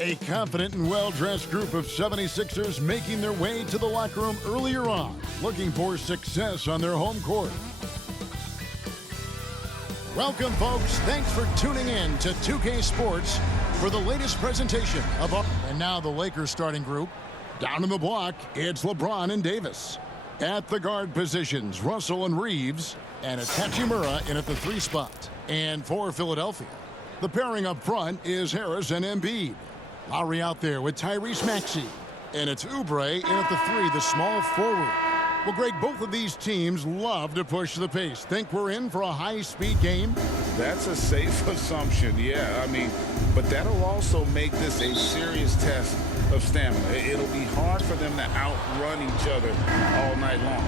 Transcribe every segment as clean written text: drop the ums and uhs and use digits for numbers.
A confident and well-dressed group of 76ers making their way to the locker room earlier on, looking for success on their home court. Welcome, folks. Thanks for tuning in to 2K Sports for the latest presentation of our... And now the Lakers starting group. Down in the block, it's LeBron and Davis. At the guard positions, Russell and Reeves. And it's Hachimura in at the 3 spot. And for Philadelphia, the pairing up front is Harris and Embiid. Lowry out there with Tyrese Maxey. And it's Oubre in at the 3, the small forward. Well, Greg, both of these teams love to push the pace. Think we're in for a high-speed game? That's a safe assumption, yeah. But that'll also make this a serious test of stamina. It'll be hard for them to outrun each other all night long.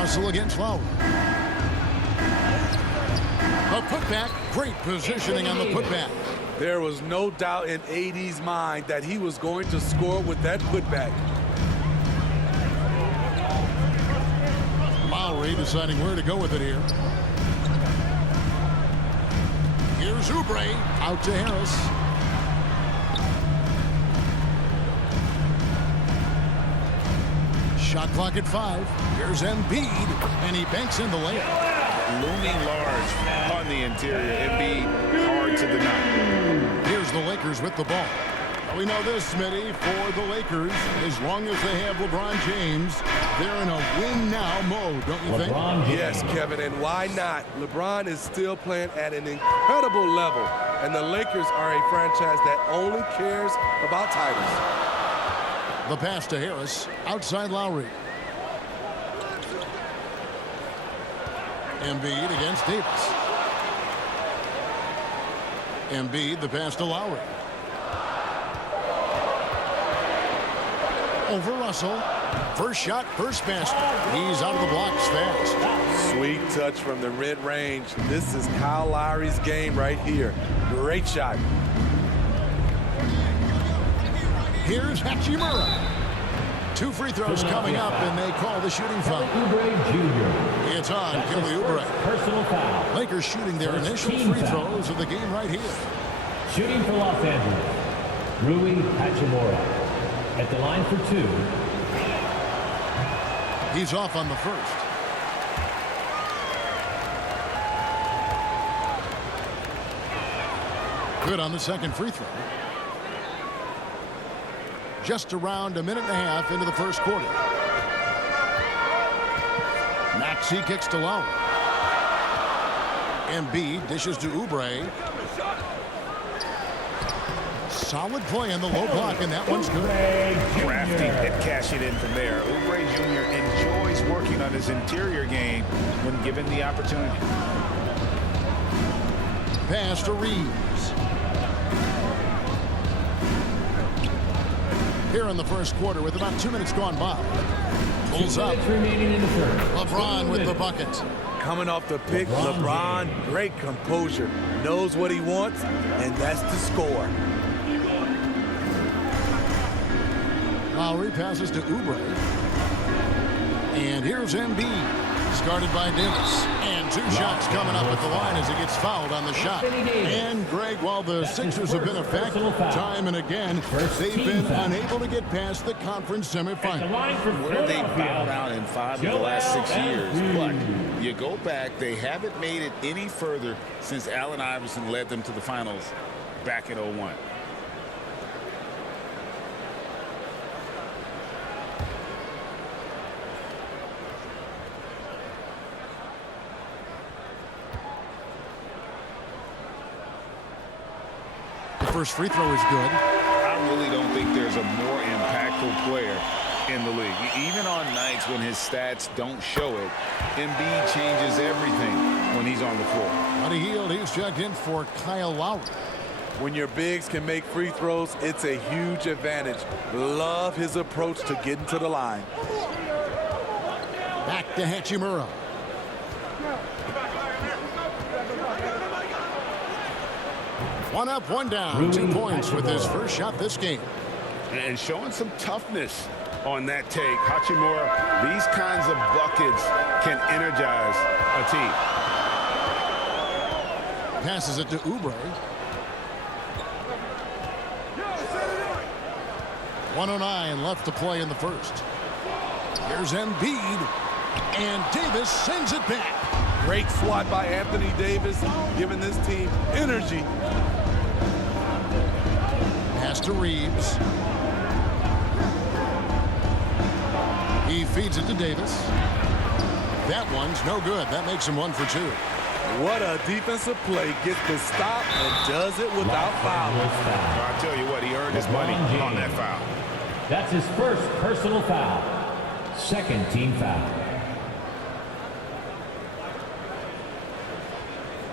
Russell against Lowry. A putback, great positioning on the putback. There was no doubt in AD's mind that he was going to score with that putback. Lowry deciding where to go with it here. Here's Oubre, out to Harris. Shot clock at 5. Here's Embiid, and he banks in the layup. Looming large on the interior. Embiid, hard to deny. Here's the Lakers with the ball. We know this, Smitty, for the Lakers, as long as they have LeBron James, they're in a win-now mode, don't you think? Yes, Kevin, and why not? LeBron is still playing at an incredible level, and the Lakers are a franchise that only cares about titles. The pass to Harris, outside Lowry. Embiid against Davis. Embiid, the pass to Lowry. Over Russell. First shot, first basket. He's out of the blocks fast. Sweet touch from the mid-range. This is Kyle Lowry's game right here. Great shot. Here's Hachimura. 2 free throws coming up, and they call the shooting foul. It's on Kelly Oubre. Personal foul. Lakers shooting their initial free throws of the game right here. Shooting for Los Angeles, Rui Hachimura. At the line for 2. He's off on the first. Good on the second free throw. Just around a minute and a half into the first quarter. Maxey kicks to Lowry. Embiid dishes to Oubre. Solid play in the low block, and that one's good. Crafty and cash it in from there. Oubre Jr. enjoys working on his interior game when given the opportunity. Pass to Reeves. Here in the first quarter with about 2 minutes gone by. Pulls up. LeBron with the bucket. Coming off the pick, LeBron, great composure. Knows what he wants, and that's to score. Lowry passes to Oubre. And here's Embiid. Started by Davis. And 2 shots coming up at the line as he gets fouled on the shot. And, Greg, while the Sixers have been a factor time and again, they've been unable to get past the conference semifinal. Where they bowed out in 5 of the last 6 years. But you go back, they haven't made it any further since Allen Iverson led them to the finals back in 01. First free throw is good. I really don't think there's a more impactful player in the league. Even on nights when his stats don't show it, Embiid changes everything when he's on the floor. Buddy Hield, he's checked in for Kyle Lowry. When your bigs can make free throws, it's a huge advantage. Love his approach to getting to the line. Back to Hachimura. One up, one down. 2 points with his first shot this game. And showing some toughness on that take. Hachimura, these kinds of buckets can energize a team. Passes it to Oubre. 1:09 left to play in the first. Here's Embiid. And Davis sends it back. Great swat by Anthony Davis, giving this team energy. Pass to Reeves. He feeds it to Davis. That one's no good. That makes him 1 for 2. What a defensive play. Gets the stop and does it without fouling. I tell you what, he earned his money on that foul. That's his first personal foul. Second team foul.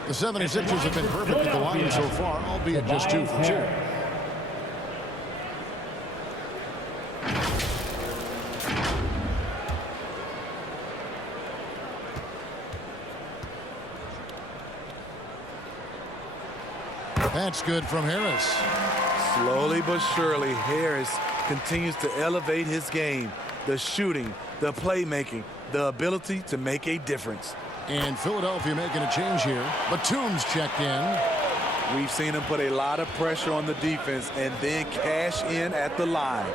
The 76ers have been perfect at the line so far, albeit just 2 for 2. That's good from Harris. Slowly but surely, Harris continues to elevate his game. The shooting, the playmaking, the ability to make a difference. And Philadelphia making a change here. Batum's checked in. We've seen him put a lot of pressure on the defense and then cash in at the line.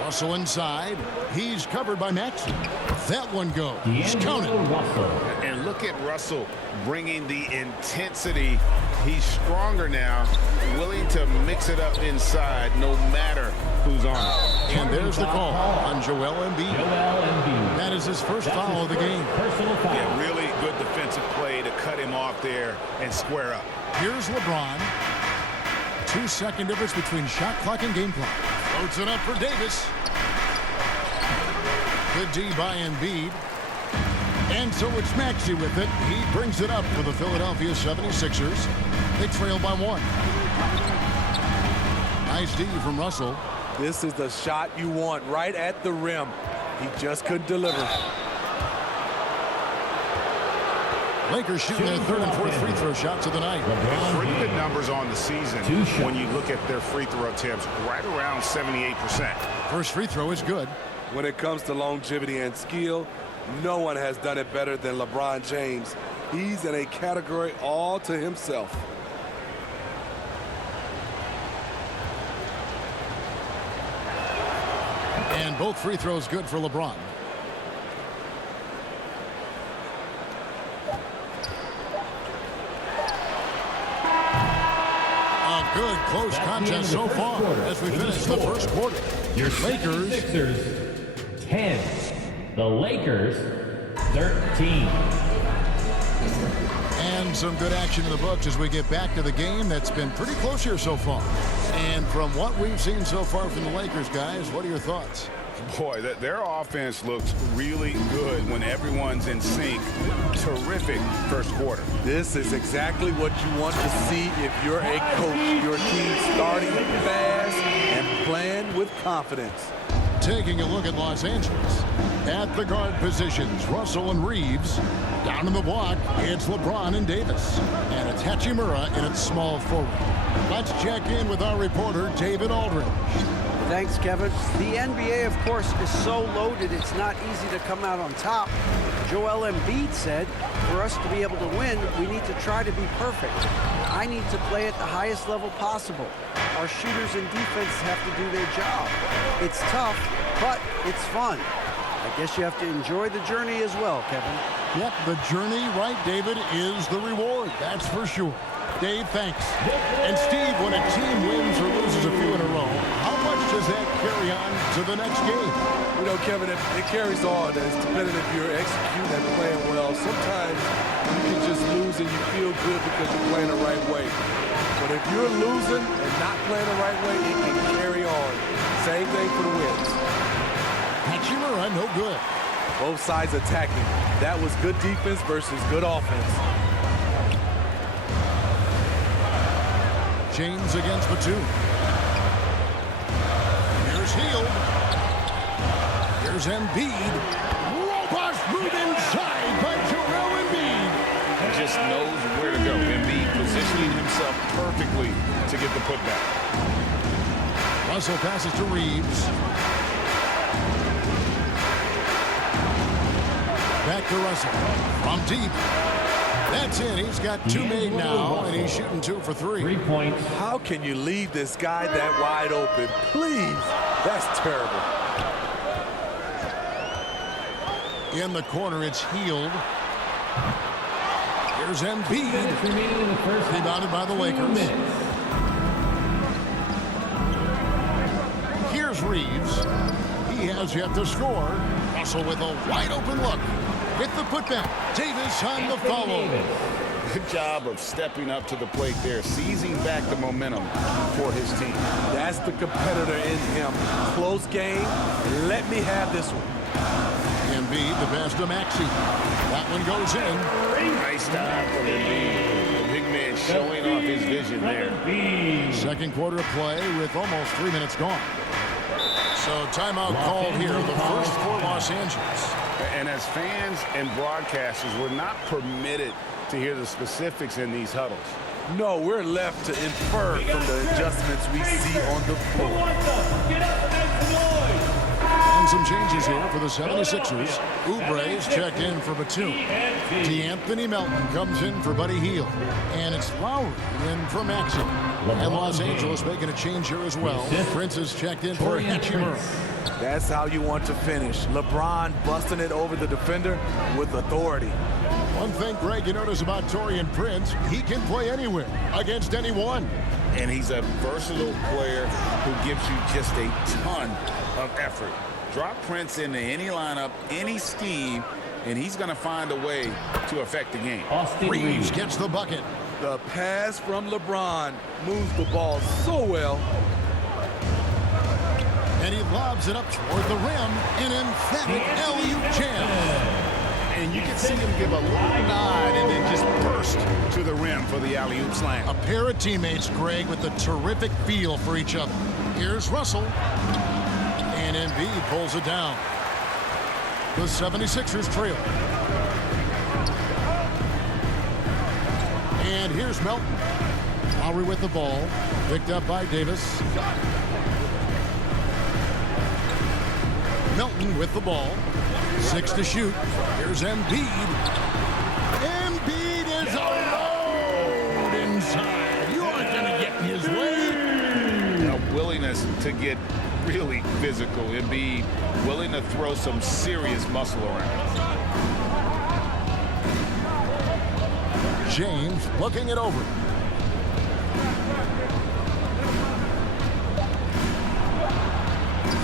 Russell inside. He's covered by Maxey. That one goes. Counted. And look at Russell bringing the intensity. He's stronger now, willing to mix it up inside no matter who's on it. And there's the call on Joel Embiid. That is his first foul of the game. Personal foul. Yeah, really good defensive play to cut him off there and square up. Here's LeBron. 2-second difference between shot clock and game clock. Floats it up for Davis. Good D by Embiid. And so it's Maxey with it. He brings it up for the Philadelphia 76ers. They trail by 1. Nice D from Russell. This is the shot you want right at the rim. He just couldn't deliver. Lakers shooting their third and fourth free throw shots of the night. Pretty good numbers on the season when you look at their free throw attempts, right around 78%. First free throw is good. When it comes to longevity and skill, no one has done it better than LeBron James. He's in a category all to himself. And both free throws good for LeBron. A good close contest so far as we finish the first quarter. Your Lakers. Sixers 10. The Lakers 13. And some good action in the books as we get back to the game that's been pretty close here so far. And from what we've seen so far from the Lakers, guys, what are your thoughts? Boy, their offense looks really good when everyone's in sync. Terrific first quarter. This is exactly what you want to see if you're a coach. Your team starting fast and playing with confidence. Taking a look at Los Angeles. At the guard positions, Russell and Reeves. Down in the block, it's LeBron and Davis. And it's Hachimura in its small forward. Let's check in with our reporter, David Aldridge. Thanks, Kevin. The NBA, of course, is so loaded, it's not easy to come out on top. Joel Embiid said, for us to be able to win, we need to try to be perfect. I need to play at the highest level possible. Our shooters and defense have to do their job. It's tough, but it's fun. I guess you have to enjoy the journey as well, Kevin. Yep, the journey, right, David, is the reward. That's for sure. Dave, thanks. And Steve, when a team wins or loses a few in a row, how much does that carry on to the next game? You know, Kevin, it carries on. It's depending if you're executing and playing well. Sometimes you can just lose and you feel good because you're playing the right way. But if you're losing and not playing the right way, it can carry on. Same thing for the wins. Hachimura, no good. Both sides attacking. That was good defense versus good offense. James against Batum. Here's Hield. Here's Embiid. Robust move inside by Joel Embiid. He just knows where to go. Embiid positioning himself perfectly to get the putback. Russell passes to Reeves. Back to Russell. From deep. That's in. He's got 2 made now, and he's shooting 2 for 3. 3 points. How can you leave this guy that wide open? Please. That's terrible. In the corner, it's Healed. Here's Embiid. Minutes remaining in the first half. Rebounded by the 2 Lakers. minutes. Here's Reeves. He has yet to score. Russell with a wide open look. With the putback. Davis on the follow. Good job of stepping up to the plate there, seizing back the momentum for his team. That's the competitor in him. Close game. Let me have this one. Embiid, the pass to Maxey. That one goes in. Nice time from Embiid. The big man showing off his vision there. Second quarter of play with almost 3 minutes gone. So timeout called here, the first for Los Angeles. And as fans and broadcasters, we're not permitted to hear the specifics in these huddles. No, we're left to infer from the adjustments we see on the floor. Get up and make some noise. And some changes here for the 76ers. Oubre's checked in for Batum. D'Anthony Melton comes in for Buddy Hield. And it's Lowry in for Maxey. And Los Angeles making a change here as well. Prince is checked in for Hachimura. That's how you want to finish. LeBron busting it over the defender with authority. One thing, Greg, you notice about Taurean Prince, he can play anywhere, against anyone. And he's a versatile player who gives you just a ton of effort. Drop Prince into any lineup, any scheme, and he's going to find a way to affect the game. Austin Reeves Reeves. gets the bucket. The pass from LeBron moves the ball so well. And he lobs it up toward the rim. An emphatic alley-oop jam. And you can see him give a little nod and then just burst to the rim for the alley-oop slam. A pair of teammates, Greg, with a terrific feel for each other. Here's Russell. And Embiid pulls it down. The 76ers trail. And here's Melton. Lowry with the ball. Picked up by Davis. Melton with the ball. 6 to shoot. Here's Embiid. Embiid is alone inside. You aren't going to get in his way. A willingness to get really physical. Embiid willing to throw some serious muscle around. James looking it over.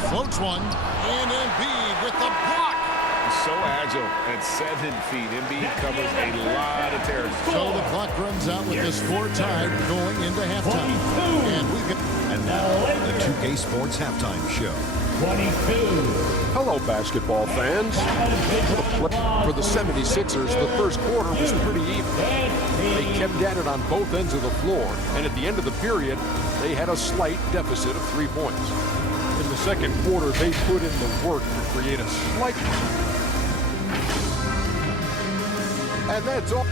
Floats one. And Embiid with the block. So agile at 7 feet. Embiid covers a lot of territory. So the clock runs out with the score tied going into halftime. And we've got... And now, the 2K Sports Halftime Show. 22. Hello, basketball fans. For the 76ers, the first quarter was pretty even. They kept at it on both ends of the floor, and at the end of the period, they had a slight deficit of 3 points. In the second quarter, they put in the work to create a slight... And that's all.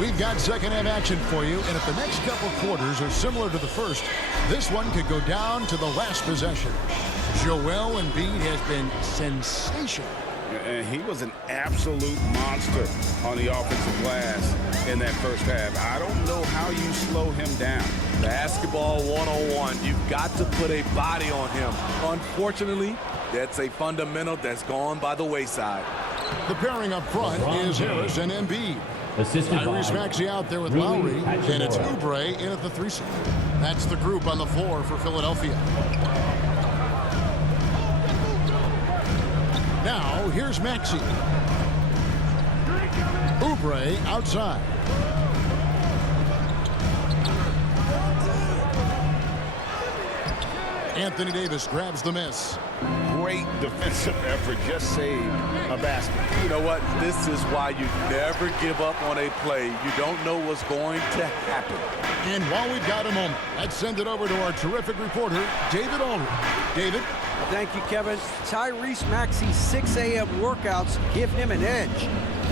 We've got second half action for you, and if the next couple quarters are similar to the first, this one could go down to the last possession. Joel Embiid has been sensational. And he was an absolute monster on the offensive glass in that first half. I don't know how you slow him down. Basketball 101. You've got to put a body on him. Unfortunately, that's a fundamental that's gone by the wayside. The pairing up front is Harris and Embiid. Assisted Tyrese by Maxey out there with Rui Lowry, and it's Hachimura. Oubre in at the 3 seed. That's the group on the floor for Philadelphia. Now, here's Maxey. Oubre outside. Anthony Davis grabs the miss. Great defensive effort, just saved a basket. You know what? This is why you never give up on a play. You don't know what's going to happen. And while we've got a moment, let's send it over to our terrific reporter, David Aldridge. David? Thank you, Kevin. Tyrese Maxey's 6 a.m. workouts give him an edge.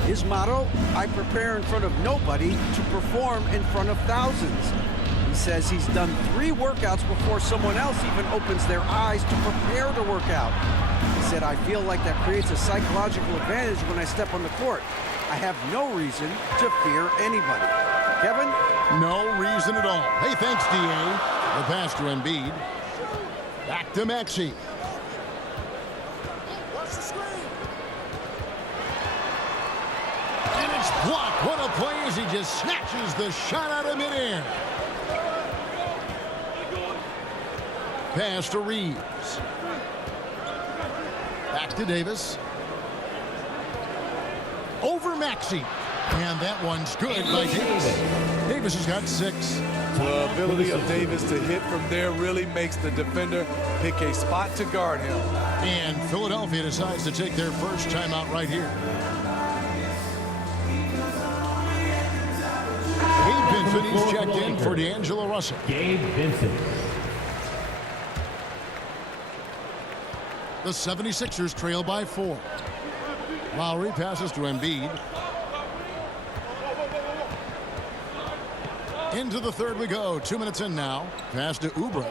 His motto, I prepare in front of nobody to perform in front of thousands. He says he's done 3 workouts before someone else even opens their eyes to prepare to work out. He said, I feel like that creates a psychological advantage when I step on the court. I have no reason to fear anybody. Kevin? No reason at all. Hey, thanks, D.A. The pass to Embiid. Back to Maxey. And it's blocked. What a play as he just snatches the shot out of midair. Pass to Reeves. Back to Davis. Over Maxey. And that one's good by Davis. Davis has got 6. The ability of Davis to hit from there really makes the defender pick a spot to guard him. And Philadelphia decides to take their first timeout right here. Gabe Vincent is checked in for D'Angelo Russell. Gabe Vincent. The 76ers trail by 4. Lowry passes to Embiid. Into the third we go. 2 minutes in now. Pass to Oubre.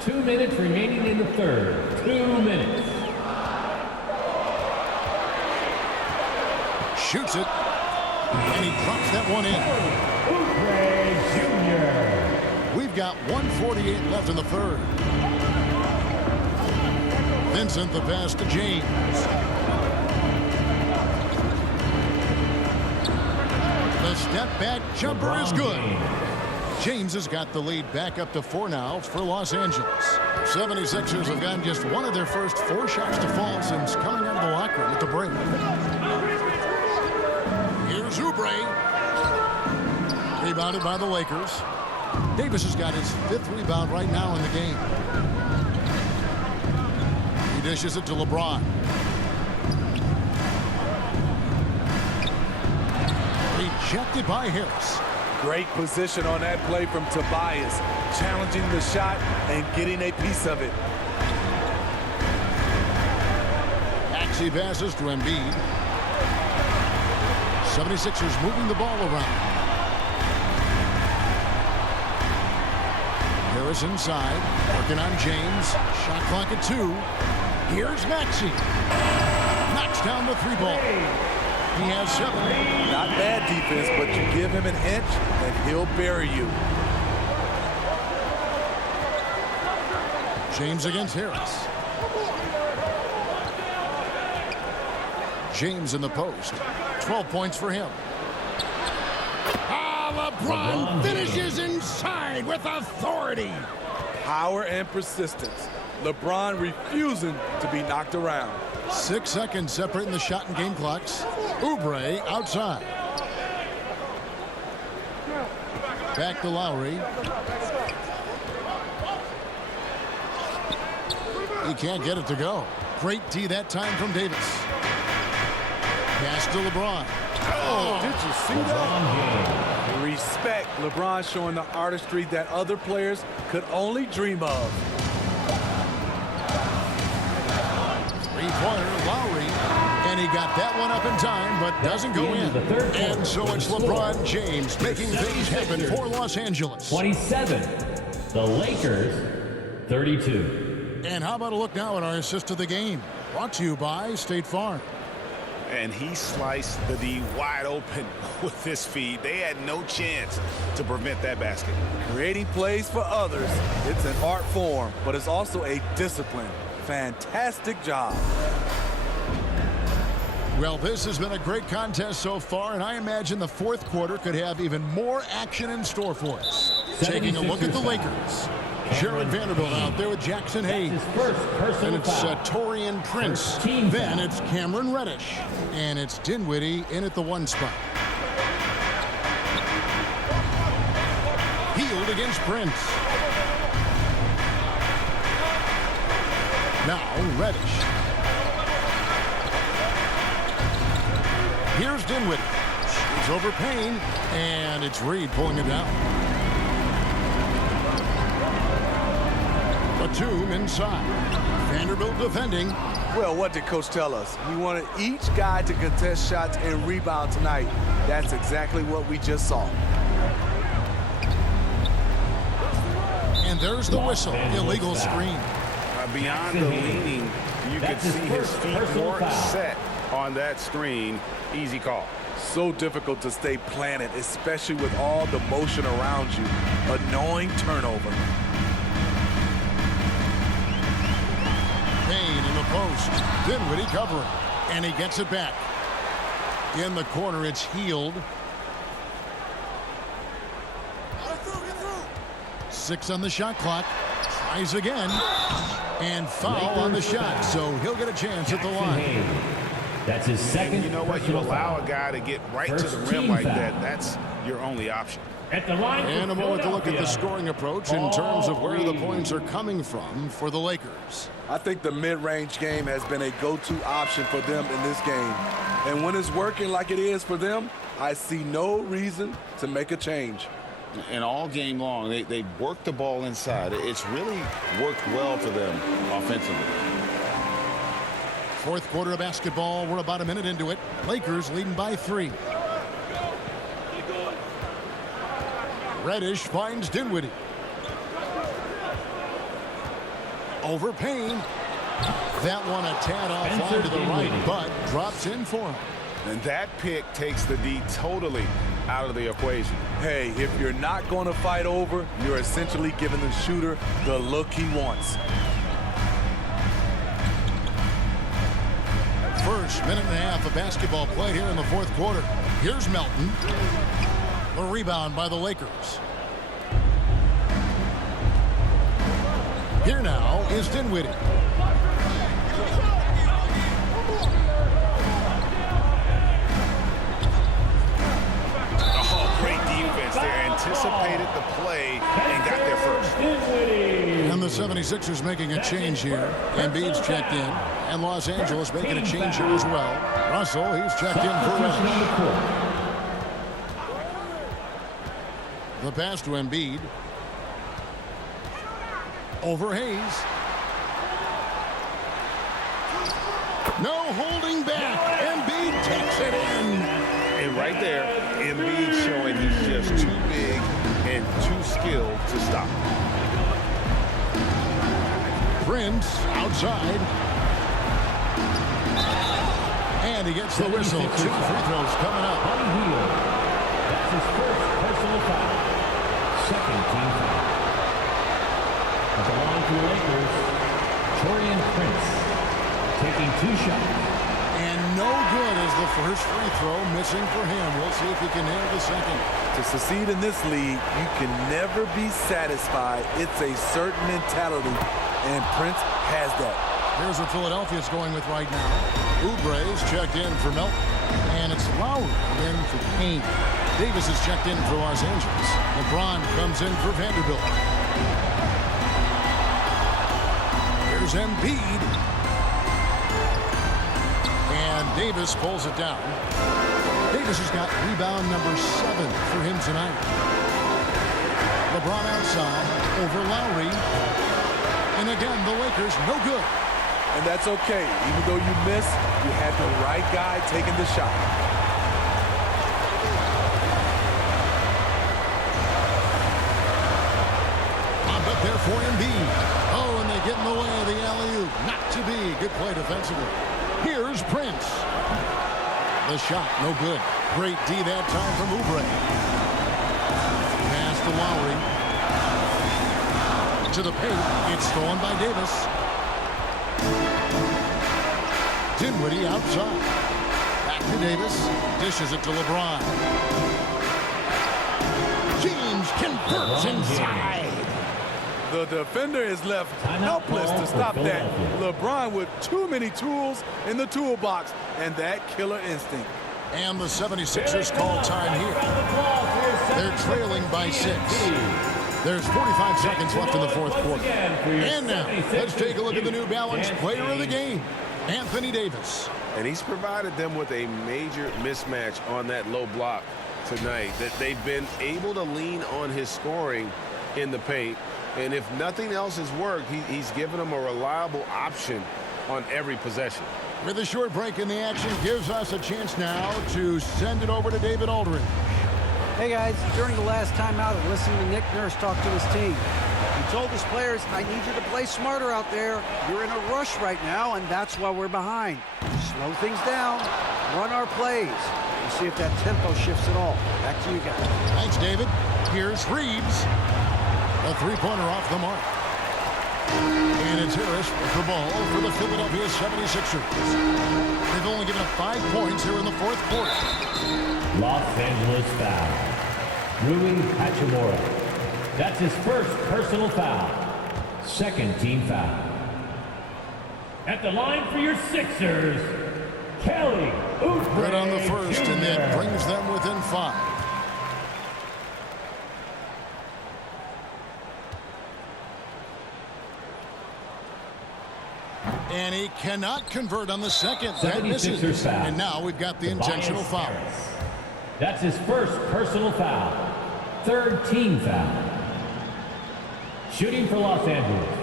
2 minutes remaining in the third. 2 minutes. Shoots it. And he drops that one in. Oubre Jr. We've got 1:48 left in the third. Vincent the pass to James. The step back jumper is good. James has got the lead back up to 4 now for Los Angeles. 76ers have gotten just one of their first 4 shots to fall since coming out of the locker room at the break. Here's Oubre. Rebounded by the Lakers. Davis has got his 5th rebound right now in the game. He dishes it to LeBron. Rejected by Harris. Great position on that play from Tobias, challenging the shot and getting a piece of it. Maxey passes to Embiid. 76ers moving the ball around. Harris inside, working on James. Shot clock at 2. Here's Maxey. Knocks down the 3-ball. He has 7. Not bad defense, but you give him an inch and he'll bury you. James against Harris. James in the post. 12 points for him. LeBron finishes inside with authority. Power and persistence. LeBron refusing to be knocked around. 6 seconds separating the shot and game clocks. Oubre outside. Back to Lowry. He can't get it to go. Great D that time from Davis. Pass to LeBron. Oh, did you see that? Respect. LeBron showing the artistry that other players could only dream of. Three-pointer, Lowry. And he got that one up in time, but doesn't go in. And so it's LeBron James making things happen for Los Angeles. 27. The Lakers, 32. And how about a look now at our assist of the game? Brought to you by State Farm. And he sliced the D wide open with his feed. They had no chance to prevent that basket. Creating plays for others, it's an art form, but it's also a discipline. Fantastic job. Well, this has been a great contest so far, and I imagine the fourth quarter could have even more action in store for us. Taking a look at the Lakers. Jared Vanderbilt out there with Jackson Hayes. And it's Torian Prince. Then it's Cameron Reddish. And it's Dinwiddie in at the 1 spot. Healed against Prince. Now Reddish. Here's Dinwiddie. He's over Payne. And it's Reed pulling it down. Batum inside. Vanderbilt defending. Well, what did Coach tell us? He wanted each guy to contest shots and rebound tonight. That's exactly what we just saw. And there's the whistle. Illegal screen. Beyond the leaning, you could see his feet weren't set on that screen. Easy call. So difficult to stay planted, especially with all the motion around you. Annoying turnover. Payne in the post. Dinwiddie covering. And he gets it back. In the corner, it's Healed. 6 on the shot clock. Tries again. And foul on the shot, so he'll get a chance at the line. That's his second. And you know what? You allow a guy to get right to the rim like that. That's your only option. At the line. And a moment to look at the scoring approach in terms of where the points are coming from for the Lakers. I think the mid-range game has been a go-to option for them in this game. And when it's working like it is for them, I see no reason to make a change. And all game long, they work the ball inside. It's really worked well for them offensively. Fourth quarter of basketball. We're about a minute into it. Lakers leading by 3. Reddish finds Dinwiddie. Over Payne. That one a tad offline to the right, but drops in for him. And that pick takes the D totally out of the equation. Hey, if you're not going to fight over, you're essentially giving the shooter the look he wants. First minute and a half of basketball play here in the fourth quarter. Here's Melton. A rebound by the Lakers. Here now is Dinwiddie. Oh, great defense there. Anticipated the play and got there first. And the 76ers making a change here. Embiid's checked in. And Los Angeles making a change here as well. Russell, he's checked in for Reddish. The pass to Embiid. Over Hayes. No holding back. Embiid takes it in. And right there, Embiid showing he's just too big and too skilled to stop. Prince outside. And he gets the whistle. 2 free throws coming up. That's his first personal foul. Second team foul. At the line for the Lakers, Taurean Prince taking 2 shots. And no good as the first free throw missing for him. We'll see if he can nail the second. To succeed in this league, you can never be satisfied. It's a certain mentality, and Prince has that. Here's what Philadelphia's going with right now. Oubre's checked in for Melton. And it's Lowry in for Payne. Davis is checked in for Los Angeles. LeBron comes in for Vanderbilt. Here's Embiid. And Davis pulls it down. Davis has got rebound number 7 for him tonight. LeBron outside over Lowry. And again, the Lakers no good. And that's okay. Even though you miss, you had the right guy taking the shot. On but there for Embiid. Oh, and they get in the way of the alley-oop. Not to be. Good play defensively. Here's Prince. The shot, no good. Great D that time from Oubre. Pass to Lowry. To the paint. It's stolen by Davis. Dinwiddie outside. Back to Davis. Dishes it to LeBron. James converts inside. The defender is left helpless to stop that. LeBron with too many tools in the toolbox and that killer instinct. And the 76ers call time here. They're trailing by 6. There's 45 seconds left in the fourth quarter. And now, let's take a look at the New Balance player of the game, Anthony Davis. And he's provided them with a major mismatch on that low block tonight. That they've been able to lean on his scoring in the paint. And if nothing else has worked, he's given them a reliable option on every possession. With a short break in the action, gives us a chance now to send it over to David Aldridge. Hey guys, during the last timeout, I listened to Nick Nurse talk to his team. He told his players, I need you to play smarter out there. You're in a rush right now, and that's why we're behind. Slow things down, run our plays, and see if that tempo shifts at all. Back to you guys. Thanks, David. Here's Reeves. A three-pointer off the mark. And it's Harris with the ball for the Philadelphia 76ers. They've only given up 5 points here in the fourth quarter. Los Angeles foul. Rui Hachimura. That's his first personal foul. Second team foul. At the line for your Sixers, Kelly Oubre Right on the first, Jr. and that brings them within 5. And he cannot convert on the second. That misses. Foul. And now we've got the intentional foul. Harris. That's his first personal foul. Third team foul. Shooting for Los Angeles.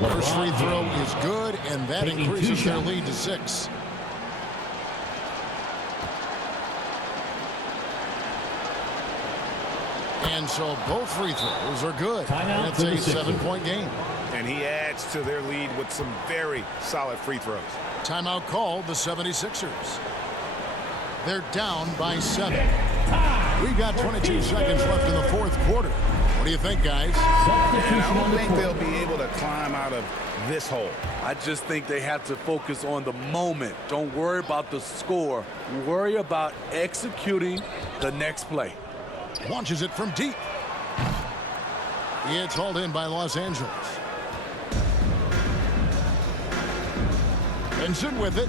First free LeBron throw James. is good, and that Taking increases 2 their shots. lead to 6. And so both free throws are good. Timeout It's for the a Sixers. 7-point game. And he adds to their lead with some very solid free throws. Timeout called the 76ers. They're down by 7. We've got 22 seconds left in the fourth quarter. What do you think, guys? And I don't think they'll be able to climb out of this hole. I just think they have to focus on the moment. Don't worry about the score. Worry about executing the next play. Launches it from deep. It's hauled in by Los Angeles. Benson with it.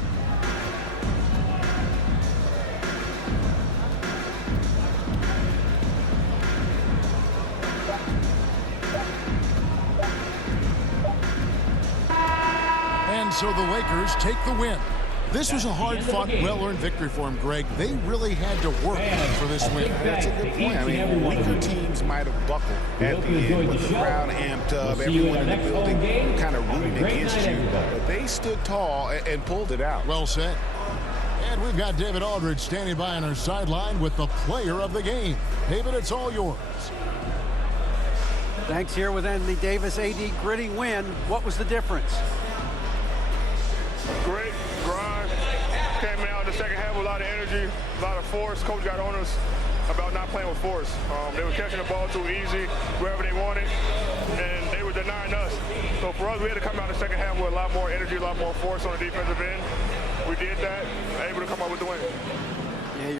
And so the Lakers take the win. This was a hard-fought, well-earned victory for them, Greg. They really had to work for this win. That's a good point. I mean, weaker teams might have buckled at the end with the crowd amped up, everyone in the building kind of rooting against you. But they stood tall and pulled it out. Well said. And we've got David Aldridge standing by on our sideline with the player of the game. David, it's all yours. Thanks. Here with Anthony Davis. AD, gritty win. What was the difference? Great grind. Came out in the second half with a lot of energy, a lot of force. Coach got on us about not playing with force. They were catching the ball too easy, wherever they wanted, and they were denying us. So for us, we had to come out in the second half with a lot more energy, a lot more force on the defensive end. We did that, able to come out with the win.